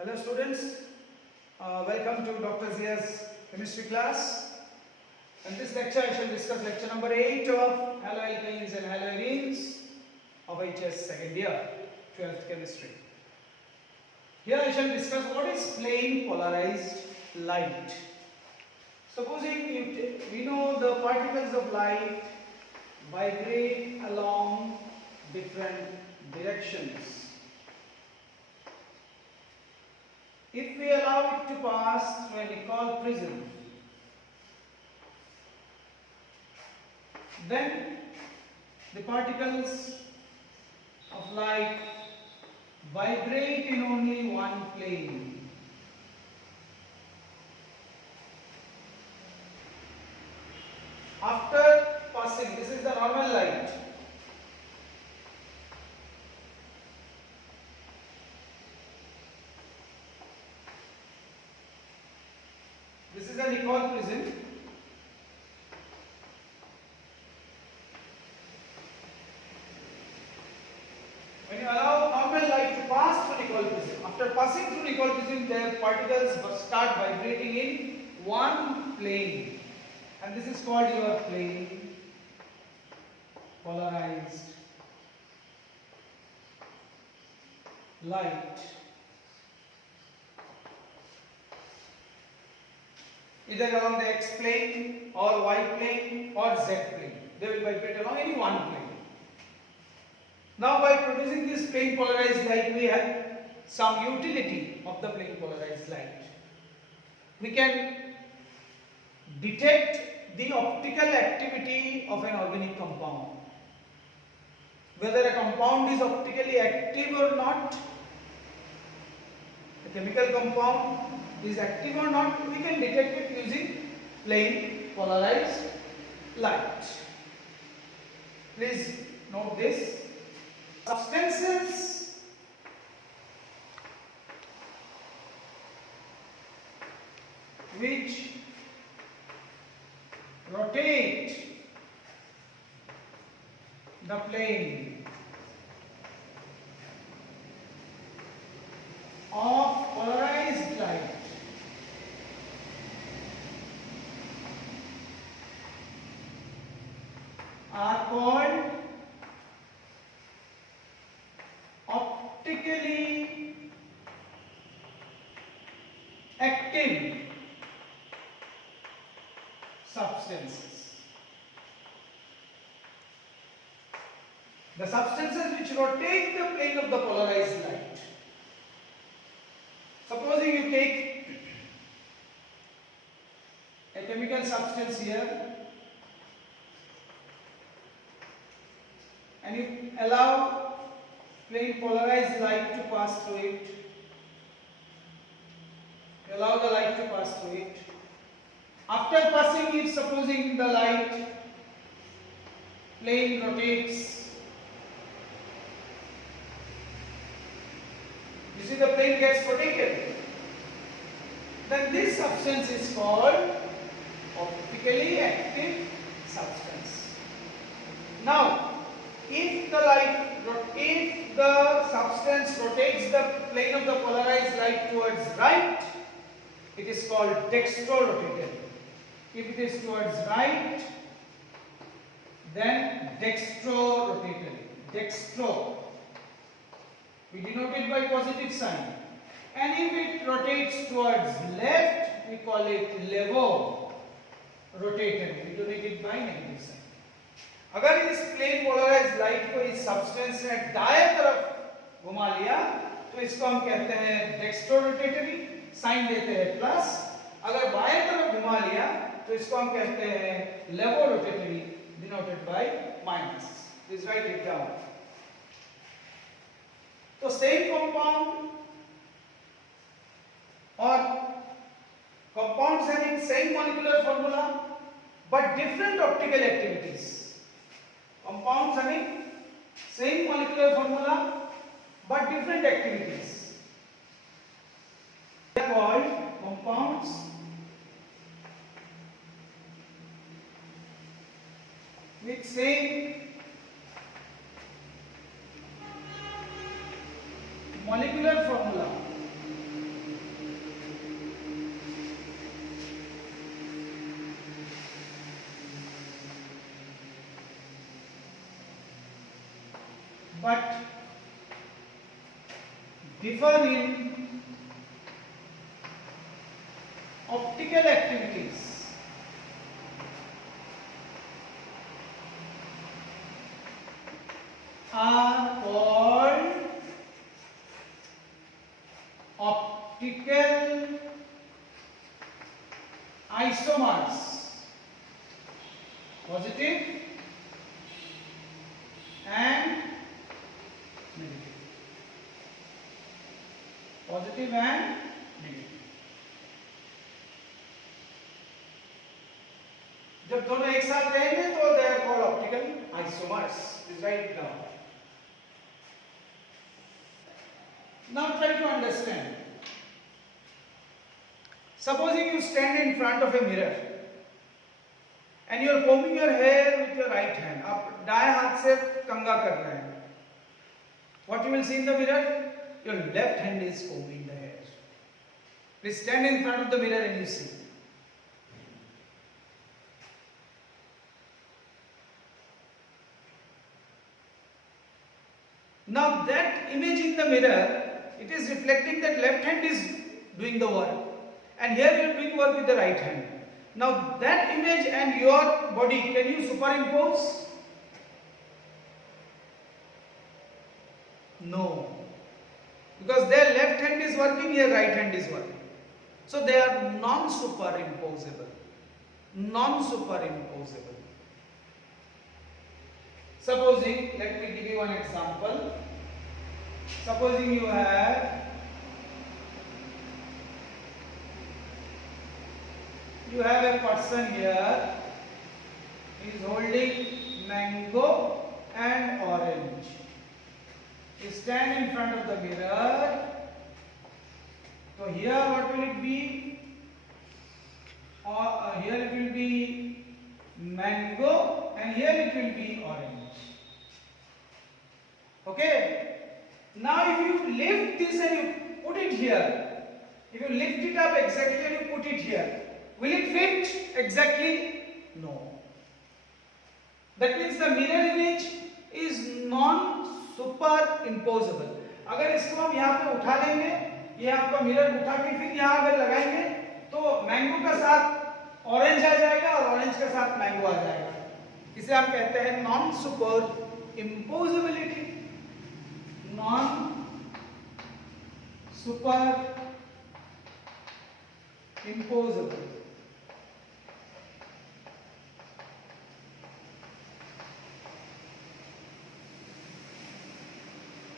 Hello students, welcome to Dr. Zia's chemistry class. In this lecture I shall discuss lecture number 8 of haloalkanes and haloarenes of HS second year, 12th chemistry. Here I shall discuss what is plane polarized light. Supposing we know the particles of light vibrate along different directions. If we allow it to pass through a Nicol prism, then the particles of light vibrate in only one plane. After passing, this is the normal light. This is a Nicol prism. When you allow normal light to pass through Nicol prism, after passing through Nicol prism, their particles start vibrating in one plane, and this is called your plane polarized light. Either along the X plane or Y plane or Z plane. They will vibrate along any one plane. Now by producing this plane polarized light, we have some utility of the plane polarized light. We can detect the optical activity of an organic compound. Whether a compound is optically active or not, a chemical compound is active or not, we can detect it using plane polarized light. Please note this. Substances which rotate the plane of polarized light are called optically active substances. The substances which rotate the plane of the polarized light. Supposing you take a chemical substance here and you allow plane polarized light to pass through it. You allow the light to pass through it. After passing it, supposing the light plane rotates. You see the plane gets rotated. Then this substance is called optically active substance. Now, if the substance rotates the plane of the polarized light towards right, it is called dextrorotated. If it is towards right, then dextrorotated. Dextro. We denote it by positive sign. And if it rotates towards left, we call it levo rotated. We denote it by negative sign. अगर इस plane polarised light को इस substance ने दाएं तरफ घुमा लिया तो इसको हम कहते हैं डेक्स्ट्रोरोटेटरी, साइन देते हैं प्लस. अगर बाएं तरफ घुमा लिया तो इसको हम कहते हैं levorotatory, denoted by minus. Please write it down. तो same compound or compounds having same molecular formula but different optical activities. Compounds having same molecular formula but different activities. They are called compounds with same molecular formula but differ in optical activities. Are called optical isomers, positive and negative, positive and negative. जब दोनों एक साथ रहेंगे तो they are called optical isomers. Please write it down. Now try to understand. Supposing you stand in front of a mirror and you are combing your hair with your right hand. आप दाएं हाथ से कंघा कर रहे हैं. What you will see in the mirror? Your left hand is combing the hair. Please stand in front of the mirror and you see. Now that image in the mirror, it is reflecting that left hand is doing the work, and here you are doing work with the right hand. Now that image and your body, can you superimpose? No, because their left hand is working, here right hand is working. So they are non-superimposable. Non-superimposable. Supposing, let me give you one example. Supposing you have a person here, he is holding mango and orange. He stand in front of the mirror. So here what will it be? Here it will be mango and here it will be orange. Okay. Now if you lift this and you put it here, if you lift it up exactly and you put it here, will it fit exactly? No. That means the mirror image is non-superimposable. अगर इसको हम यहाँ पे उठा लेंगे, ये आपका mirror उठा के फिर यहाँ अगर लगाएंगे, तो मैंगो का साथ ऑरेंज आ जाएगा और ऑरेंज के साथ मैंगो आ जाएगा. इसे हम कहते हैं non super impossibility. Non super imposable.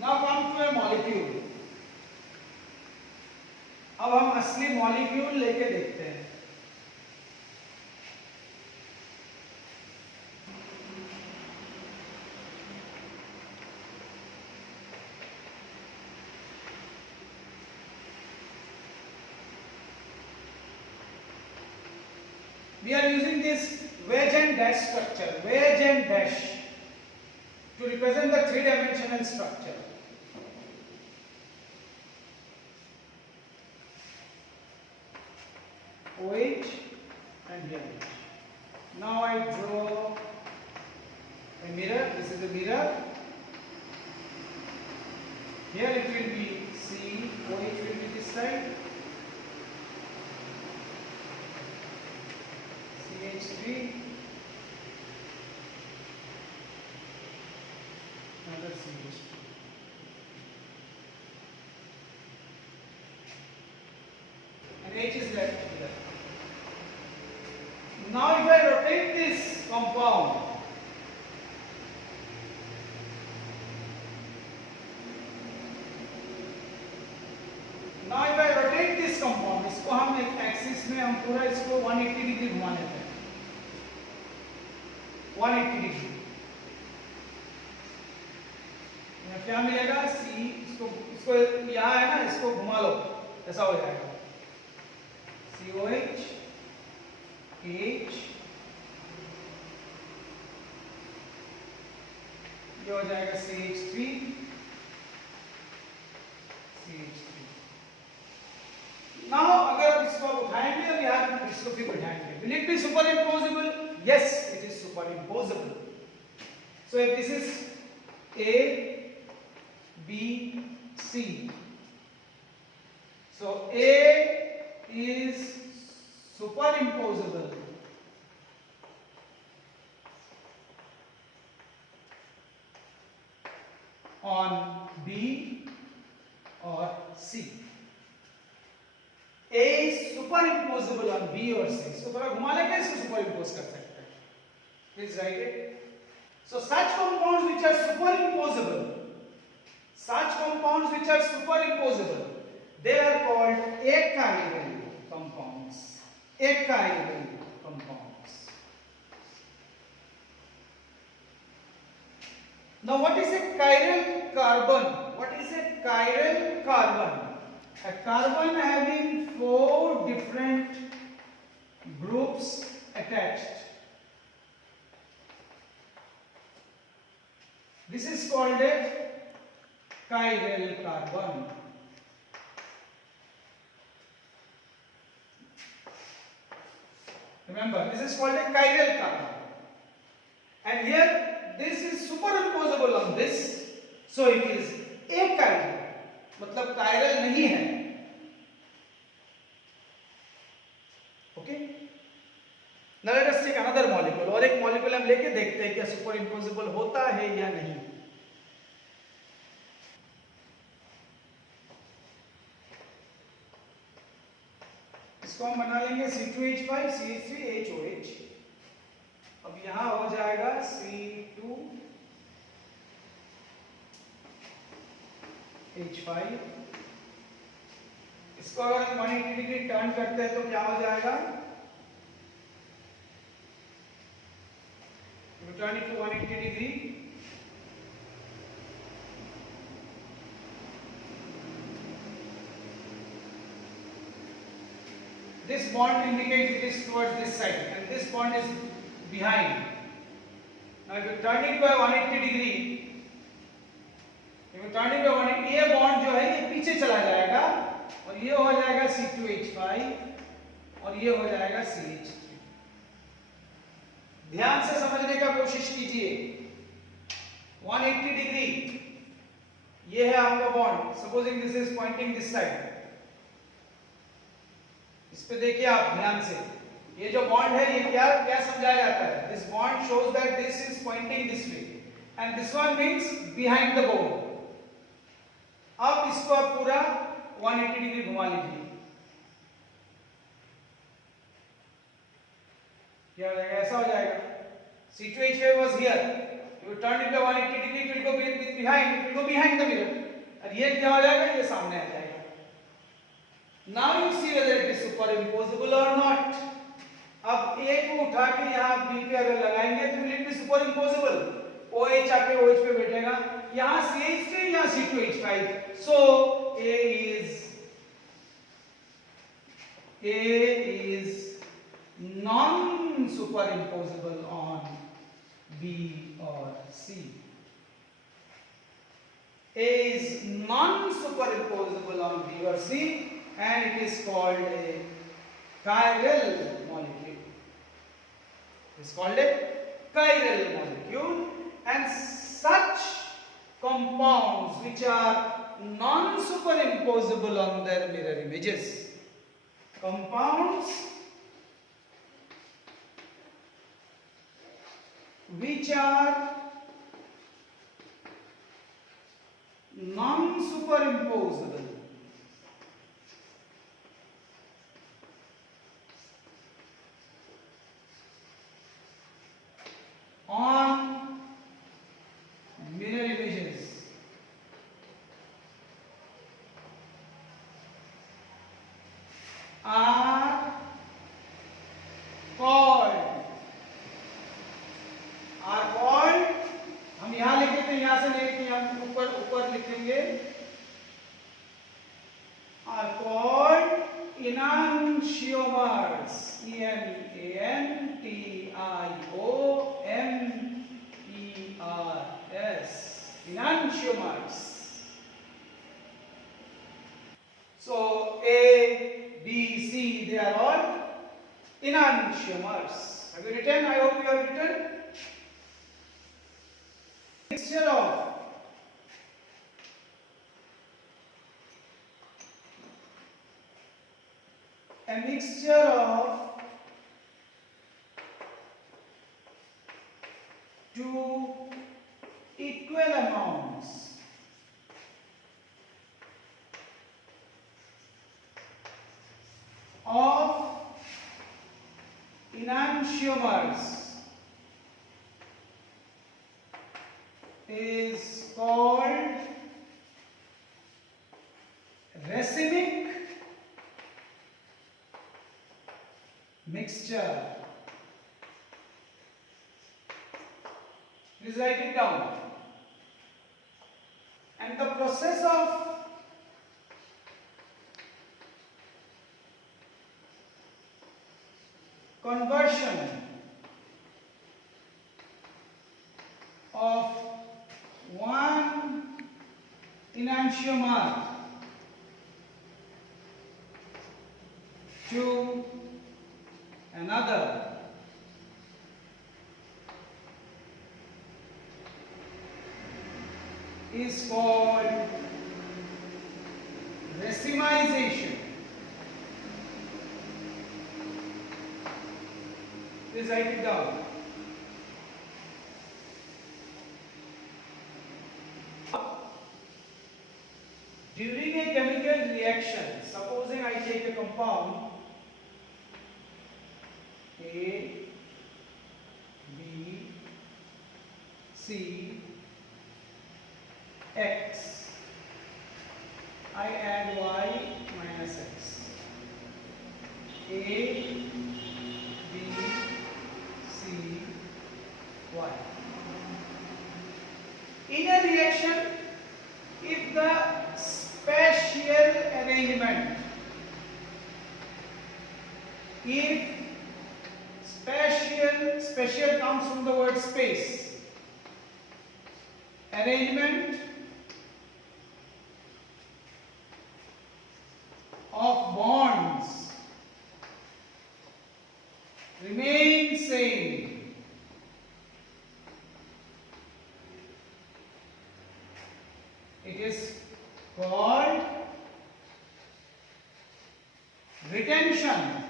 Now come to a molecule. अब हम असली मॉलिक्यूल लेके देखते हैं. We are using this wedge and dash structure, wedge and dash, to represent the three-dimensional structure. OH and here. Now I draw a mirror. This is a mirror. Here it will be C, OH will be this side. CH3, another CH3. And H is left here. Now if I rotate this compound, इसको हम एक axis में हम पूरा इसको 180 degree घुमा लेते हैं. 180 डिग्री. क्या मिलेगा? सी, इसको यहाँ है ना, इसको घुमा लो, ऐसा हो जाएगा. COH, H, ये हो जाएगा CH3, CH3. Now अगर आप इसको उठाएंगे और यहाँ इसको फिर बैठाएंगे, will it be superimposable? Yes, it is superimposable. So if this is A, B, C. So A is superimposable on B or C. A is superimposable on B or C. So थोड़ा घुमा लेंगे इसको superimpose कर सकते हैं. Please write it. So such compounds which are superimposable, they are called achiral compounds. Achiral compounds. Now what is a chiral carbon? What is a chiral carbon? A carbon having 4 different groups attached. This is called a chiral carbon. Remember, this is called a chiral carbon. And here, this is superimposable on this, so it is achiral. मतलब chiral नहीं है. Okay? Now let us take another molecule. और एक molecule हम लेके देखते हैं क्या superimposable होता है या नहीं. इसको हम बना लेंगे C2H5 CH3HOH. अब यहां हो जाएगा C2H5. इसको अगर हम 180 डिग्री टर्न करते हैं तो क्या हो जाएगा? Turn it to 180 degree. This bond indicates it is towards this side, and this bond is behind. Now, if you turn it by 180 degree, ये bond जो है ये पीछे चला जाएगा और ये हो जाएगा C2H5 और ये हो जाएगा CH3. ध्यान से समझने का कोशिश कीजिए. 180 डिग्री ये है आपका bond. Supposing this is pointing this side. इस पे देखिए आप ध्यान से. ये जो बॉन्ड है ये क्या क्या समझाया जाता है? This bond shows that this is pointing this way and this one means behind the board. अब इसको आप पूरा 180 डिग्री घुमा लीजिए. क्या हो जाएगा? ऐसा हो जाएगा. C2H5 was here. If you turn it by 180 degree, it will go behind. It will go behind the mirror. और ये क्या हो जाएगा? ये सामने आ जाएगा. Now you see whether it is superimposable or not. अब A को उठा के यहाँ B पे अगर लगाएंगे तो will it be superimposable? OH आके OH पे बैठेगा. यहाँ CH3 यहाँ C2H5. So A is non-superimposable on B or C. A is non-superimposable on B or C, and it is called a chiral molecule. It is called a chiral molecule, and such compounds which are non-superimposable on their mirror images. Compounds which are non-superimposable on mirror images are called हम यहां लिख देते हैं. यहां से नहीं लिखेंगे, हम ऊपर लिखेंगे. are called enantiomers. ENANTIOMERS. Enantiomers. So A, B, C, they are all enantiomers. Have you written? I hope you have written. Mixture of a mixture of two equal amounts of enantiomers is called racemic mixture. Please write it down. And the process of conversion of one enantiomer to another is called racemization. Please write it down. During a chemical reaction, supposing I take a compound A, B, C, X, I add Y minus X. A, B, C, Y. In a reaction, if the spatial arrangement, if spatial comes from the word space, arrangement of bonds remain same, it is called retention.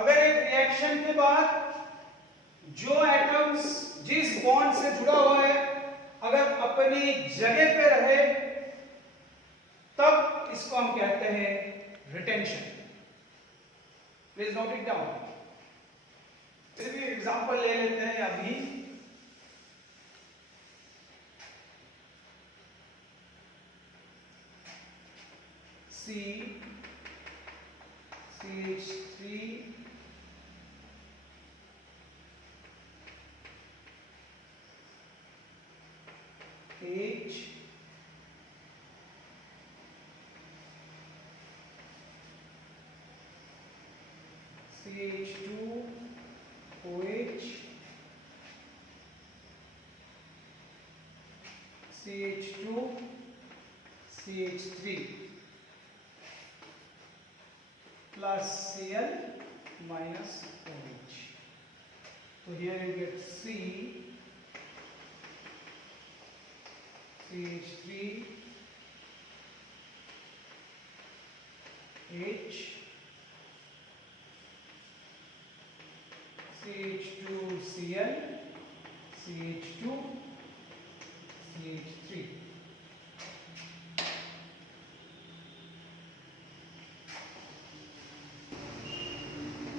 अगर एक reaction के बाद जो atoms जिस bond से जुड़ा हुआ है अगर अपनी जगह पे रहे तब इसको हम कहते हैं retention. Please note it down. चलिए भी एग्जांपल ले लेते हैं अभी. C CH3 H CH2 OH CH2 CH3 plus Cl minus OH. So here you get C CH3 H CH2 Cl CH2 CH3.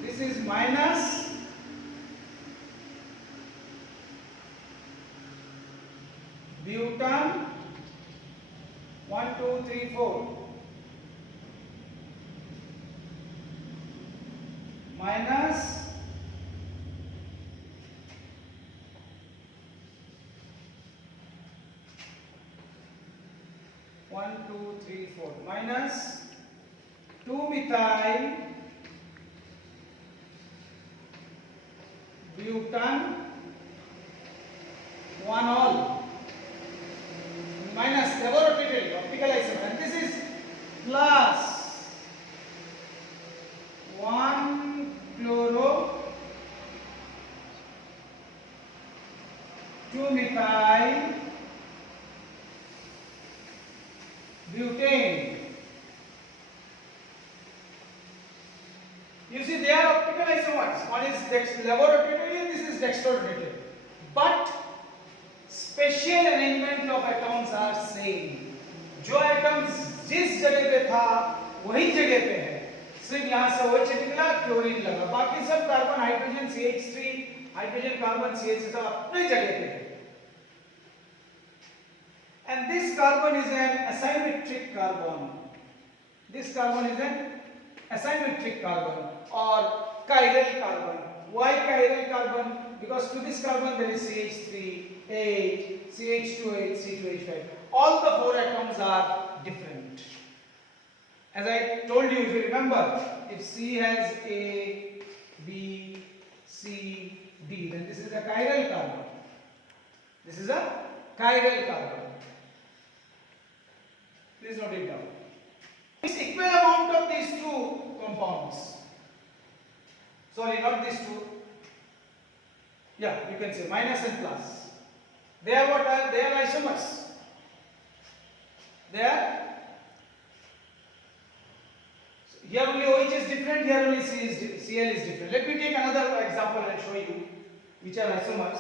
This is minus butan 1 2 3 4 minus minus 2-methyl butan 1-ol minus laboratory optical isomer, and this is plus 1-chloro 2-methyl butane. You see, they are optical isomers. One is levo-rotated and this is dextro-rotated. But special arrangement of atoms are same. जो atoms जिस जगह पे था वही जगह पे है, सिर्फ यहाँ से OH निकला, क्लोरीन लगा, बाकी सब carbon hydrogen CH3 hydrogen carbon CH सब अपनी जगह पे है. And this carbon is an asymmetric carbon. This carbon is an asymmetric carbon or chiral carbon. Why chiral carbon? Because to this carbon there is CH3, H, CH2H, C2H5. All the four atoms are different. As I told you, if you remember, if C has A, B, C, D, then this is a chiral carbon. This is a chiral carbon. Please note it down. It's equal amount of these two compounds. Sorry, not these two. Yeah, you can say minus and plus. They are what are? They are isomers. They are. Here only OH is different. Here only Cl is different. Let me take another example and show you which are isomers.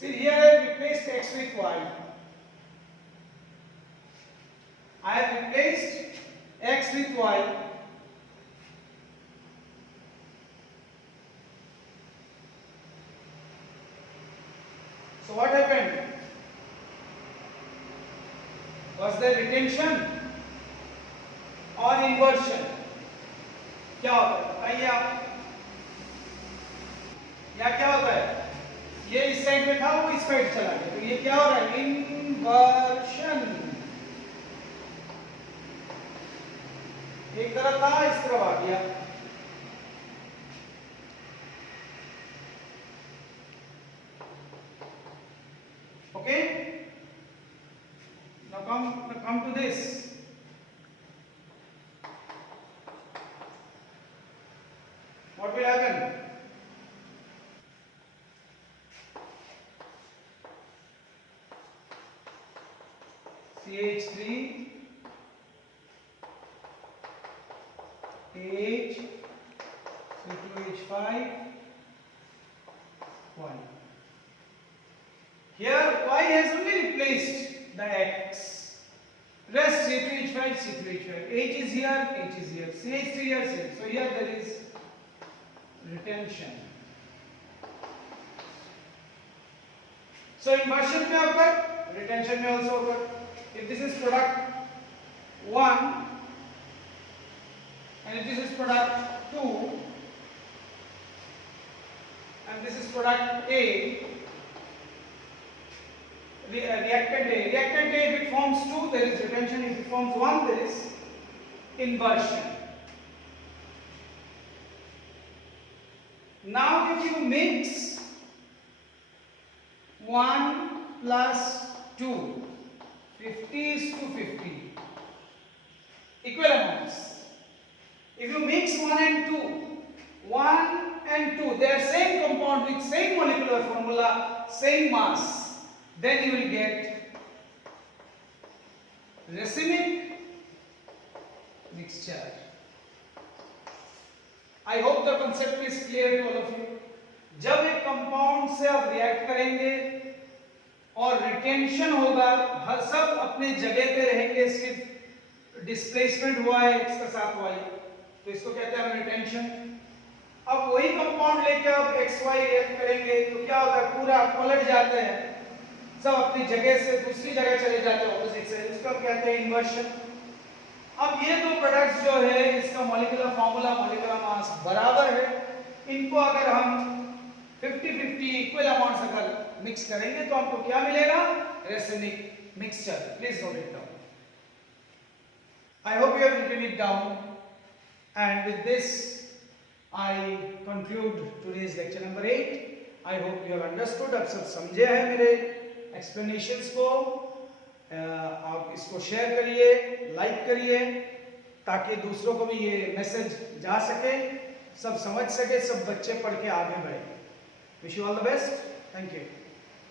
See, here I have replaced X with Y. I have replaced X with Y. So what happened? Was there retention or inversion? क्या होता है? बताइए आप. या क्या होता है? ये इस साइड में था, वो इस साइड चला गया, तो ये क्या हो रहा है? इन्वर्शन. एक तरफ था, इस तरफ आ गया. Okay? Now come to this. What will happen? CH3, H, C2H5, Y. Here Y has only replaced the X. Rest C2H5, C2H5. H is here, H is here. CH3 here, CH. So here there is retention. So inversion may occur, retention may also occur. If this is product 1 and if this is product 2 and this is product A, reactant A, if it forms 2 there is retention, if it forms 1 there is inversion. Now if you mix 1 plus 2, 50 is to 50, equal amounts. If you mix 1 and 2, they are same compound with same molecular formula, same mass, then you will get racemic mixture. I hope the concept is clear to all of you. जब एक compound से आप react करेंगे और retention होगा, हर सब अपने जगह पे रहेंगे, सिर्फ डिस्प्लेसमेंट हुआ है x के साथ y, तो इसको कहते हैं रिटेंशन. अब वही कंपाउंड लेके अब XY रिएक्ट करेंगे तो क्या होगा, पूरा पलट जाते हैं, सब अपनी जगह से दूसरी जगह चले जाते हैं ऑपोजिट से, इसको कहते हैं इन्वर्शन। अब ये दो प्रोडक्ट्स जो है इसका मॉलिक्यूलर फार्मूला, मॉलिक्यूलर मास बराबर है, इनको अगर हम 50-50 इक्वल अमाउंट्स अगर मिक्स करेंगे तो हमको क्या मिलेगा, racemic mixture. Please note it down. I hope you have written it down, and with this I conclude today's lecture number 8. I hope you have understood. आप सब समझे हैं मेरे explanations को। आप इसको शेयर करिए, लाइक करिए, ताकि दूसरों को भी ये मैसेज जा सके, सब समझ सके, सब बच्चे पढ़ के आगे बढ़े। Wish you all the best. Thank you.